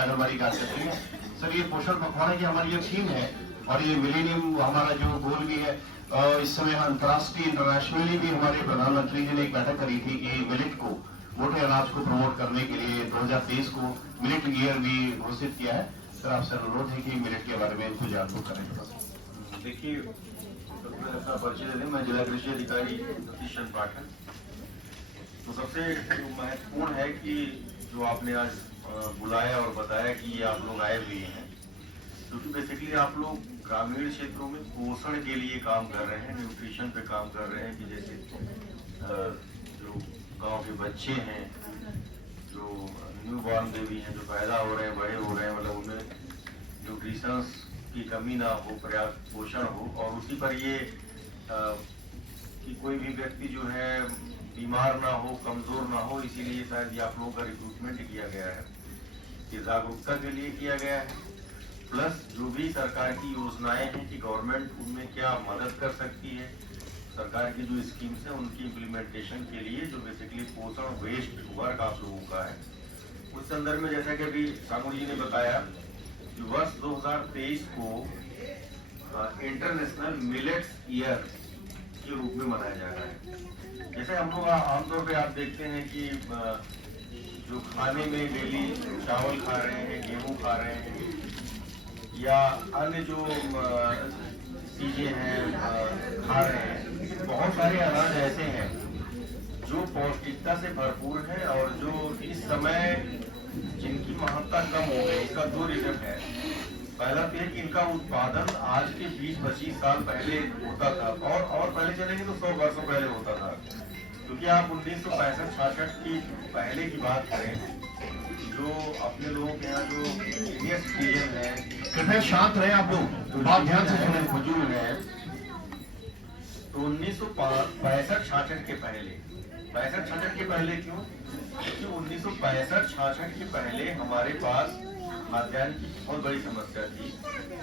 आंगनबाड़ी कार्यकर्त्री हैं। सर ये पोषण पखवाड़ा की हमारी जो थीम है और ये मिलेनियम हमारा जो गोल भी है, इस समय अंतर्राष्ट्रीय इंटरनेशनली भी हमारे प्रधानमंत्री जी ने एक बैठक करी थी कि मिलेट को, मोटे अनाज को प्रमोट करने के लिए 2023 को मिलेट ईयर भी घोषित किया है। सर आपसे अनुरोध है कि मिलेट के बारे में इनको जागरूक करें। देखिए, अपना परिचय दें, मैं जिला कृषि अधिकारी सतीश चंद्र पाठक। तो सबसे महत्वपूर्ण है कि जो आपने आज बुलाया और बताया कि ये आप लोग आए हुए हैं, क्योंकि बेसिकली आप लोग ग्रामीण क्षेत्रों में पोषण के लिए काम कर रहे हैं, न्यूट्रिशन पे काम कर रहे हैं कि जैसे जो गांव के बच्चे हैं, जो न्यू बॉर्न बेबी हैं, जो पैदा हो रहे हैं, बड़े हो रहे हैं, मतलब उनमें न्यूट्रिशंस की कमी ना हो, पर्याप्त पोषण हो, और उसी पर ये कि कोई भी व्यक्ति जो है बीमार ना हो, कमजोर ना हो, इसीलिए शायद ये आप लोगों का रिक्रूटमेंट किया गया है, ये जागरूकता के लिए किया गया है। प्लस जो भी सरकार की योजनाएं हैं कि गवर्नमेंट उनमें क्या मदद कर सकती है, सरकार की जो स्कीम्स हैं उनकी इम्प्लीमेंटेशन के लिए जो बेसिकली पोषण वेस्ट वर्क आप लोगों का है, उस संदर्भ में जैसा कि अभी सामू जी ने बताया कि वर्ष 2023 को इंटरनेशनल मिलेट्स ईयर के रूप में मनाया जा रहा है। जैसे हम लोग आमतौर पे आप देखते हैं कि जो खाने में डेली चावल खा रहे हैं, गेहूं खा रहे हैं, या अन्य जो चीजें हैं खा रहे हैं, बहुत सारे अनाज ऐसे हैं जो पौष्टिकता से भरपूर है और जो इस समय जिनकी महत्ता कम हो गई। इसका दो रीजन है। पहला तो है कि इनका उत्पादन आज के 20-25 साल पहले होता था, और पहले चलेंगे तो 100 वर्षों पहले होता था, क्योंकि आप 1965-66 की पहले की बात करें, जो अपने लोगों के यहाँ जो सीनियर सिटीजन है, कृपया शांत रहे आप लोग, बात ध्यान से सुने, बुजुर्ग है, तो 1965-66 के पहले, 65-66 के पहले क्यों? क्योंकि 1965-66 के पहले हमारे पास खाद्यान्न की बहुत बड़ी समस्या थी,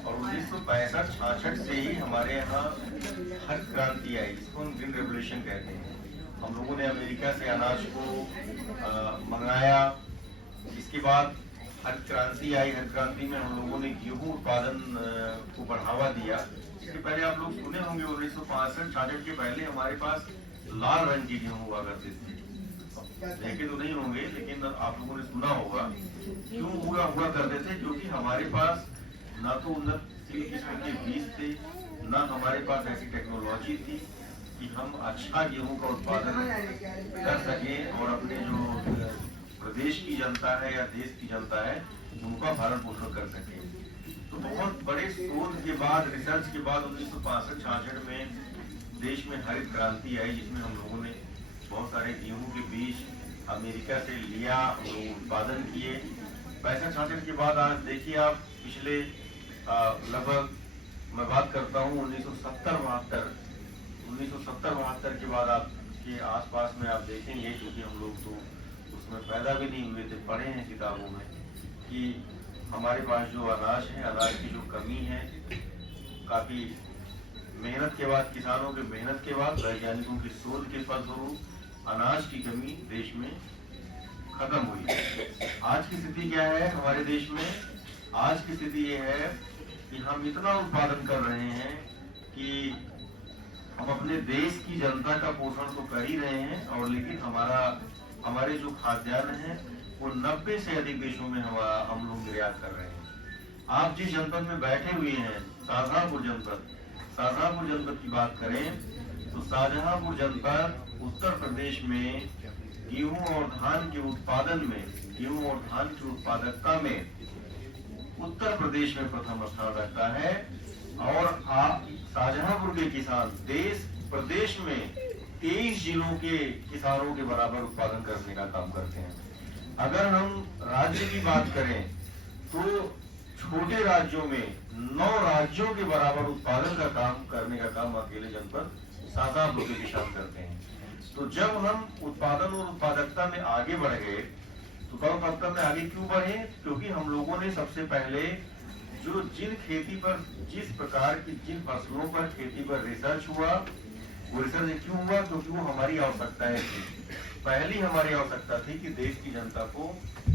और 1965-66 से ही हमारे यहाँ हरित क्रांति आई, जिसको हम ग्रीन रेवोल्यूशन कहते हैं। हम लोगों ने अमेरिका से अनाज को मंगाया, इसके बाद हरित क्रांति आई। हरित क्रांति में हम लोगों ने गेहूं उत्पादन को बढ़ावा दिया। इसके पहले आप लोग सुने होंगे 1965-66 के पहले हमारे पास लाल रंग की गेहूं हुआ करती थी, देखे तो नहीं होंगे लेकिन आप लोगों ने सुना होगा। क्यों हुआ करते थे? क्योंकि हमारे पास ना तो उन्नत किस्म के बीज थे, ना हमारे पास ऐसी टेक्नोलॉजी थी कि हम अच्छा गेहूं का उत्पादन कर सकें और अपने जो प्रदेश की जनता है या देश की जनता है उनका भरण पोषण कर सके। तो बहुत बड़े शोध के बाद, रिसर्च के बाद 1965-66 में देश में हरित क्रांति आई, जिसमें हम लोगों ने बहुत सारे गेहूं के बीज अमेरिका से लिया, उत्पादन किए। 65-66 के बाद आज देखिए आप पिछले लगभग मैं बात करता हूँ 1970-72 के बाद आपके आसपास में आप देखेंगे, क्योंकि हम लोग तो उसमें पैदा भी नहीं हुए थे, पढ़े हैं किताबों में कि हमारे पास जो अनाज है, अनाज की जो कमी है, काफी मेहनत के बाद, किसानों के मेहनत के बाद, वैज्ञानिकों की शोध के फलस्वरूप अनाज की कमी देश में खत्म हुई। आज की स्थिति क्या है हमारे देश में? आज की स्थिति ये है कि हम इतना उत्पादन कर रहे हैं कि हम अपने देश की जनता का पोषण तो कर ही रहे हैं, और लेकिन हमारे जो खाद्यान्न है वो 90 से अधिक देशों में हम लोग निर्यात कर रहे हैं। आप जिस जनपद में बैठे हुए हैं, शाहजहांपुर जनपद की बात करें तो शाहजहांपुर जनपद उत्तर प्रदेश में गेहूं और धान के उत्पादन में, गेहूं और धान की उत्पादकता में उत्तर प्रदेश में प्रथम स्थान रखता है, और शाहजहांपुर के किसान प्रदेश में 23 जिलों के किसानों के बराबर उत्पादन करने का काम करते हैं। अगर हम राज्य की बात करें तो छोटे राज्यों में 9 राज्यों के बराबर उत्पादन का काम करने का काम अकेले जनपद शाहजहांपुर के किसान करते हैं। तो जब हम उत्पादन और उत्पादकता में आगे बढ़ गए, तो उत्पादकता में आगे क्यों बढ़े? क्योंकि हम लोगों ने सबसे पहले जो जिस प्रकार की जिन फसलों पर खेती पर रिसर्च हुआ, वो रिसर्च क्यों हुआ? क्योंकि वो हमारी आवश्यकताएं थी। पहली हमारी आवश्यकता थी कि देश की जनता को,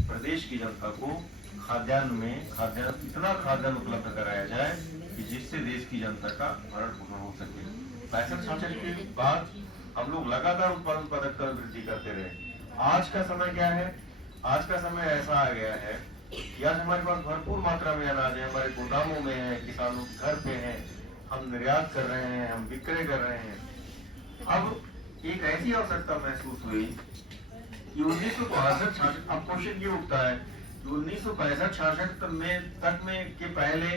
प्रदेश की जनता को इतना खाद्यान्न उपलब्ध कराया जाए कि जिससे देश की जनता का भरण पोषण हो सके। 65-66 के बाद हम लोग लगातार उत्पादन उत्पादकता में वृद्धि करते रहे। आज का समय क्या है? आज का समय ऐसा आ गया है कि आज हमारे पास भरपूर मात्रा में अनाज है, हमारे गोदामों में है, किसानों के घर पे है, हम निर्यात कर रहे हैं, हम विक्रय कर रहे हैं। अब एक ऐसी आवश्यकता महसूस हुई कि 1965-66, अब क्वेश्चन ये उठता है कि 1965-66 तक में के पहले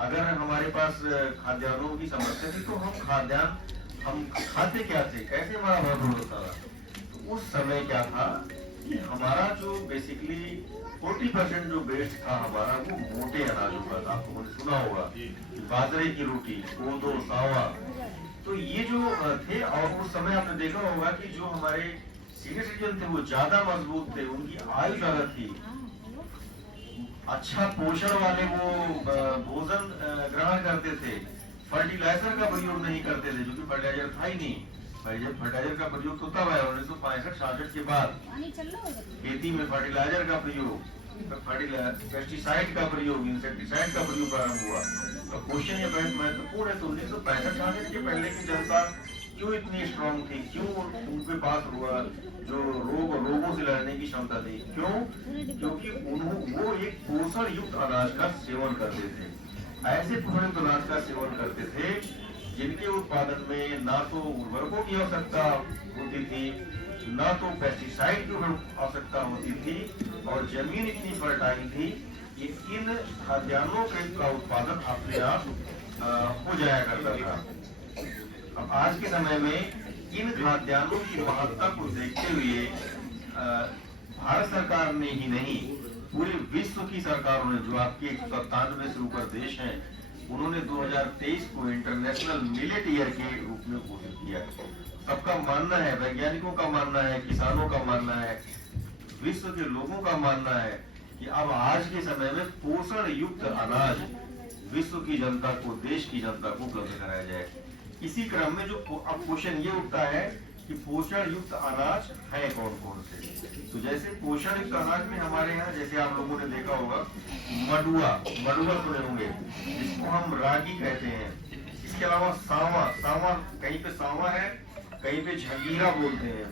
अगर हमारे पास खाद्यान्नों की समस्या थी तो हम खाते क्या थे, कैसे हमारा भरण होता था? तो उस समय क्या था कि हमारा जो बेसिकली 40% जो वेस्ट था हमारा, वो मोटे अनाजों का था। आपको सुना होगा बाजरे की रोटी, कोदो, सावा, तो ये जो थे। और उस समय आपने देखा होगा कि जो हमारे सीनियर सिटीजन थे वो ज्यादा मजबूत थे, उनकी आयु ज्यादा थी, अच्छा पोषण वाले वो भोजन ग्रहण करते थे, फर्टिलाइजर का प्रयोग नहीं करते थे, जो कि फर्टिलाइजर था ही नहीं। फर्टिलाइजर का प्रयोग तो तब आया 1965-66 के बाद खेती में फर्टिलाइजर का प्रयोग, पेस्टिसाइड का प्रयोग, इंसेक्टिसाइड का प्रयोग प्रारंभ हुआ। तो क्वेश्चन ये बहुत महत्वपूर्ण है। तो 1965-66 के पहले की जनता क्यों इतनी स्ट्रांग थी, क्यों उनके पास हुआ जो रोगों से लड़ने की क्षमता थी? क्यों? क्योंकि वो एक पोषण युक्त अनाज का सेवन करते थे। ऐसे पोषण युक्त अनाज का सेवन करते थे जिनके उत्पादन में ना तो उर्वरकों की आवश्यकता होती थी, ना तो पेस्टिसाइड की आवश्यकता होती थी, और जमीन इतनी फर्टाइल थी कि इन खाद्यान्नों का उत्पादन अपने आप हो जाया करता था। अब आज के समय में इन खाद्यान्नों की महत्ता को देखते हुए भारत सरकार ने ही नहीं, पूरे विश्व की सरकारों ने, जो आपके 197 से ऊपर देश हैं, उन्होंने 2023 को इंटरनेशनल मिलेट ईयर के रूप में घोषित किया। सबका मानना है, वैज्ञानिकों का मानना है, किसानों का मानना है, विश्व के लोगों का मानना है कि अब आज के समय में पोषण युक्त अनाज विश्व की जनता को, देश की जनता को उपलब्ध कराया जाए। इसी क्रम में जो अब क्वेश्चन ये उठता है कि पोषण युक्त अनाज है कौन कौन से? तो जैसे पोषण युक्त अनाज में हमारे यहाँ, जैसे आप लोगों ने देखा होगा, मडुआ सुने होंगे, जिसको हम रागी कहते हैं। इसके अलावा सावा, कहीं पे सावा है, कहीं पे झंगीरा बोलते हैं,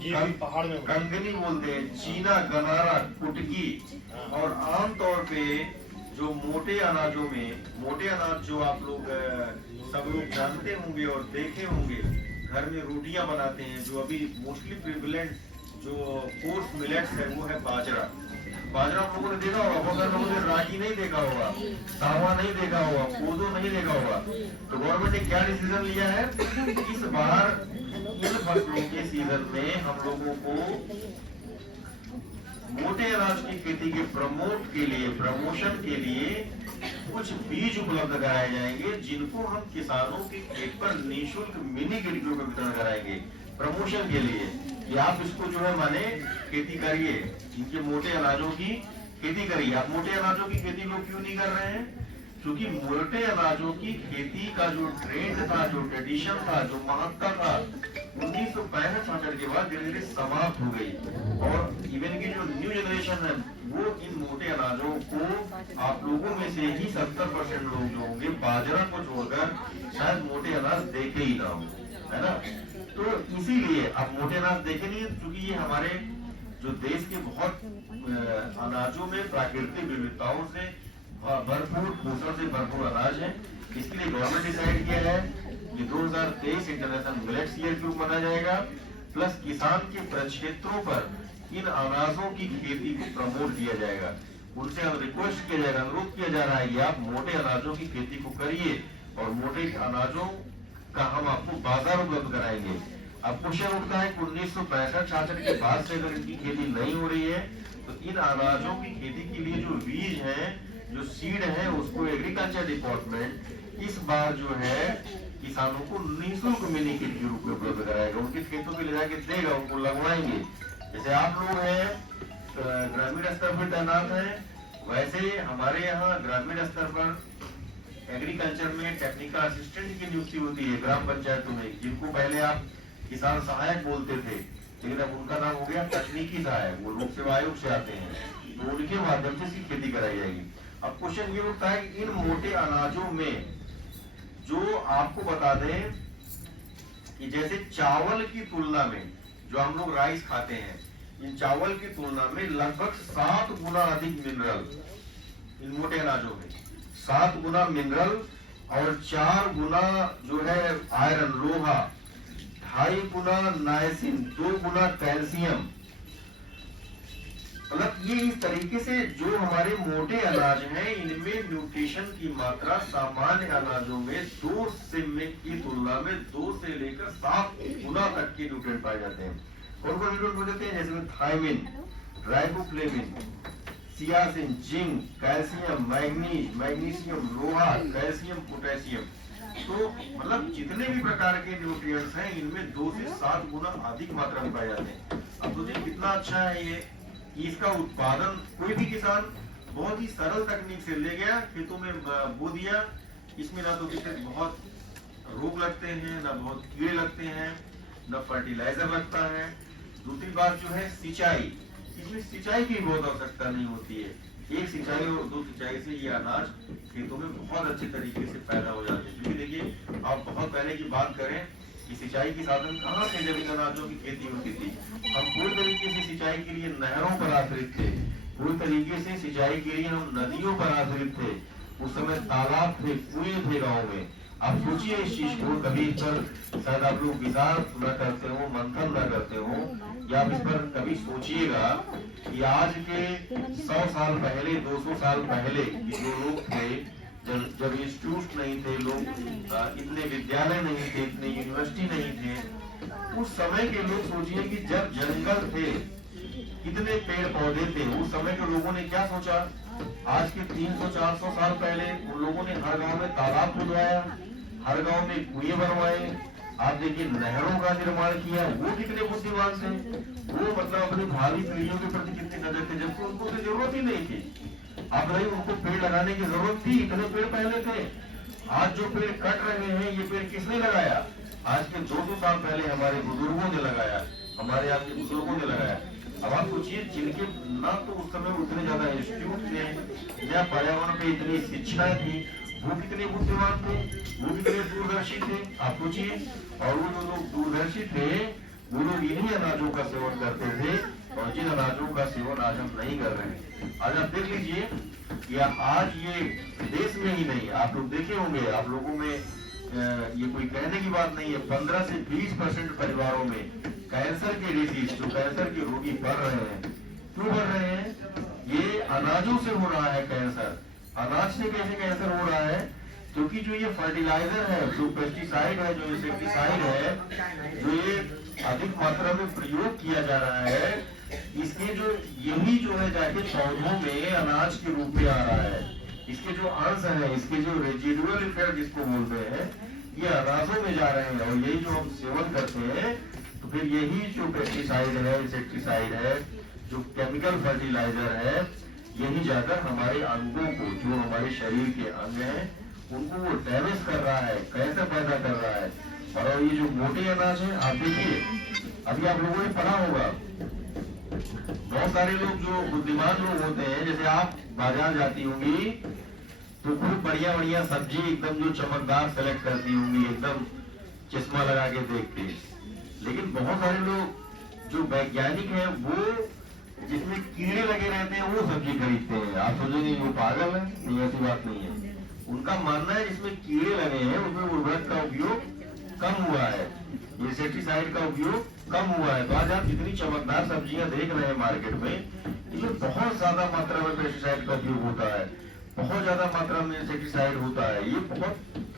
ये भी पहाड़ में कंगनी बोलते हैं, चीना, गनारा, कुटकी। और आमतौर पे जो मोटे अनाज जो आप लोग सब लोग जानते होंगे और देखे होंगे, घर में रोटियां बनाते हैं, जो अभी मोस्टली प्रिविलेंट जो कोर्स मिलेट्स है वो है बाजरा। आप लोगों ने देखा होगा, बहुत सारे लोगों ने रागी नहीं देखा होगा, सावा नहीं देखा होगा, कोदो नहीं देखा होगा। तो गवर्नमेंट ने क्या डिसीजन लिया है, इस बार इन फसलों के सीजन में हम लोगों को मोटे अनाज की खेती के प्रमोशन के लिए कुछ बीज उपलब्ध कराए जाएंगे, जिनको हम किसानों के खेत पर निःशुल्क मिनी गिलटियों का वितरण कराएंगे प्रमोशन के लिए, कि आप इसको जो है माने खेती करिए, इनके मोटे अनाजों की खेती करिए। आप मोटे अनाजों की खेती लोग क्यों नहीं कर रहे हैं? क्योंकि मोटे अनाजों की खेती का जो ट्रेंड था, जो ट्रेडिशन था, जो महत्ता था, 1965-66 के बाद धीरे धीरे समाप्त हो गई। और इवन की जो न्यू जनरेशन है वो इन मोटे अनाजों को, आप लोगों में से ही 70% लोग जो होंगे बाजरा को छोड़कर शायद मोटे अनाज देखे ही ना हो, है ना? तो इसीलिए आप मोटे अनाज देखे नहीं, क्योंकि ये हमारे जो देश के बहुत अनाजों में प्राकृतिक विविधताओं से भरपूर, पोषण से भरपूर अनाज है। इसके लिए गवर्नमेंट डिसाइड किया है कि 2023 इंटरनेशनल मिलेट्स ईयर क्यों मनाया जाएगा, प्लस किसान के प्रक्षेत्रों पर इन अनाजों की खेती को प्रमोट किया जाएगा। उनसे हम रिक्वेस्ट किया जाएगा, अनुरोध किया जा रहा है कि आप मोटे अनाजों की खेती को करिए और मोटे अनाजों का हम आपको बाजार उपलब्ध कराएंगे। अब क्वेश्चन उठता है कि 1965-66 के बाद से अगर इनकी खेती नहीं हो रही है तो इन अनाजों की खेती के लिए जो बीज है, जो सीड है, उसको एग्रीकल्चर डिपार्टमेंट इस बार जो है किसानों को निःशुल्क मिनी किट के रूप में उपलब्ध कराएगा। उनके खेतों पे ले जाके देगा, उनको लगवाएंगे। जैसे आप लोग हैं ग्रामीण स्तर पर तैनात हैं, वैसे हमारे यहाँ ग्रामीण स्तर पर एग्रीकल्चर में टेक्निकल असिस्टेंट की नियुक्ति होती है ग्राम पंचायतों में, जिनको पहले आप किसान सहायक बोलते थे, लेकिन अब उनका नाम हो गया तकनीकी सहायक। वो लोक सेवा आयोग से आते हैं। तो उनके माध्यम से इसकी खेती कराई जाएगी। अब क्वेश्चन ये उठता है कि इन मोटे अनाजों में जो आपको बता दें कि जैसे चावल की तुलना में जो हम लोग राइस खाते हैं, इन चावल की तुलना में लगभग 7 गुना अधिक मिनरल इन मोटे अनाजों में, 7 गुना मिनरल और 4 गुना जो है आयरन लोहा, 2.5 गुना नाइसिन, 2 गुना कैल्शियम। मतलब ये इस तरीके से जो हमारे मोटे अनाज हैं इनमें न्यूट्रिशन की मात्रा सामान्य अनाजों में 2 से की तुलना में 2 से लेकर 7 गुना तक के न्यूट्रिएंट पाए जाते हैं। कौन कौन न्यूट्रिएंट पाए जाते हैं? जैसे thiamine, riboflavin, niacin, zinc, calcium, manganese, magnesium, लोहा, कैल्शियम, पोटेशियम। तो मतलब जितने भी प्रकार के न्यूट्रिएंट्स हैं इनमें 2 से 7 गुना अधिक मात्रा में पाए जाते हैं। अब सोचिए कितना अच्छा है ये, इसका उत्पादन कोई भी किसान बहुत ही सरल तकनीक से ले गया, खेतों में बो दिया। इसमें ना तो किसी बहुत रोग लगते हैं, ना बहुत कीड़े लगते हैं, ना फर्टिलाइजर लगता है। दूसरी बात जो है सिंचाई, इसमें सिंचाई की बहुत आवश्यकता नहीं होती है। एक सिंचाई और 2 सिंचाई से ये अनाज खेतों में बहुत अच्छे तरीके से पैदा हो जाते हैं। क्योंकि देखिए आप बहुत पहले की बात करें कि सिंचाई के साधन कहाँ थे जब इन अनाजों की खेती होती थी। हम पूरी तरीके से सिंचाई के लिए नहरों पर आश्रित थे, पूरी तरीके से सिंचाई के लिए हम नदियों पर आश्रित थे। उस समय तालाब थे, कुएं थे गाँव में। आप सोचिए इस चीज को, कभी इस पर शायद आप लोग विचार न करते हो, मंथन न करते हो, या आप इस पर कभी सोचिएगा कि आज के 100 साल पहले, 200 साल पहले जो लोग थे, जब इंस्टीट्यूट नहीं थे, लोग इतने विद्यालय नहीं थे, इतने यूनिवर्सिटी नहीं थे, उस समय के लोग सोचिए कि जब जंगल थे, कितने पेड़ पौधे थे, उस समय के लोगों ने क्या सोचा? आज के 300-400 साल पहले उन लोगों ने हर गांव में तालाब खुदवाया, हर गांव में कुएं बनवाए, आप देखिए नहरों का निर्माण किया। वो कितने बुद्धिमान थे, वो मतलब अपनी भावी पीढ़ियों के प्रति कितने नजर थे, जबकि उनको तो जरूरत ही नहीं थी। अब रही उनको पेड़ लगाने की जरूरत थी, इतने पेड़ पहले थे। आज जो पेड़ कट रहे हैं ये पेड़ किसने लगाया? आज के 200 साल पहले हमारे बुजुर्गों ने लगाया, हमारे आपके बुजुर्गों ने लगाया। अब आप सोचिए जिनके ना तो उस समय उतने ज्यादा इंस्टीट्यूट थे, या पर्यावरण पे इतनी शिक्षाएं थी, वो कितने बुद्धिमान थे, वो कितने दूरदर्शी थे, आप सोचिए। और वो जो लोग दूरदर्शी थे वो लोग इन्हीं अनाजों का सेवन करते थे, और जिन अनाजों का सेवन आज हम नहीं कर रहे हैं। आज आप देख लीजिए कि आज ये देश में ही नहीं, आप लोग देखे होंगे, आप लोगों में ये कोई कहने की बात नहीं है, 15 से 20% परिवारों में कैंसर के डिजीज, जो कैंसर के रोगी बढ़ रहे हैं। क्यों बढ़ रहे हैं? ये अनाजों से हो रहा है कैंसर। अनाज से कैसे कैंसर हो रहा है? क्योंकि जो ये फर्टिलाइजर है, जो पेस्टिसाइड है, जो इंसेक्टिसाइड है, जो ये अधिक मात्रा में प्रयोग किया जा रहा है, इसके जो यही जो है जाके पौधों में अनाज के रूप में आ रहा है। इसके जो अंश है, इसके जो रेजिडुअल इफेक्ट जिसको बोलते हैं, ये अनाजों में जा रहे हैं। और यही जो हम सेवन करते हैं, तो फिर यही जो पेस्टिसाइड है, इंसेक्टिसाइड है, जो केमिकल फर्टिलाइजर है, यही जाकर हमारे अंगों को, जो हमारे शरीर के अंग हैं, उनको वो डैमेज कर रहा है, कैंसर पैदा कर रहा है। और ये जो मोटे अनाज है, आप देखिए अभी आप लोगों ने पढ़ा होगा, बहुत सारे लोग जो बुद्धिमान लोग होते हैं, जैसे आप बाजार जाती होंगी तो खूब बढ़िया बढ़िया सब्जी एकदम जो चमकदार सेलेक्ट करती होंगी, एकदम चश्मा लगा के देखते। लेकिन बहुत सारे लोग जो वैज्ञानिक हैं, वो जिसमें कीड़े लगे रहते हैं वो सब्जी खरीदते हैं। आप सोचेंगे वो पागल है, नहीं, ऐसी बात नहीं है। उनका मानना है जिसमें कीड़े लगे हैं उसमें उर्वरक का उपयोग कम हुआ है, इंसेक्टिसाइड का उपयोग कम हुआ है। तो आज आप जितनी चमकदार सब्जियां देख रहे हैं मार्केट में, इसमें बहुत ज्यादा मात्रा में पेस्टिसाइड का उपयोग होता है, बहुत ज्यादा मात्रा में इंसेक्टिसाइड होता है। ये बहुत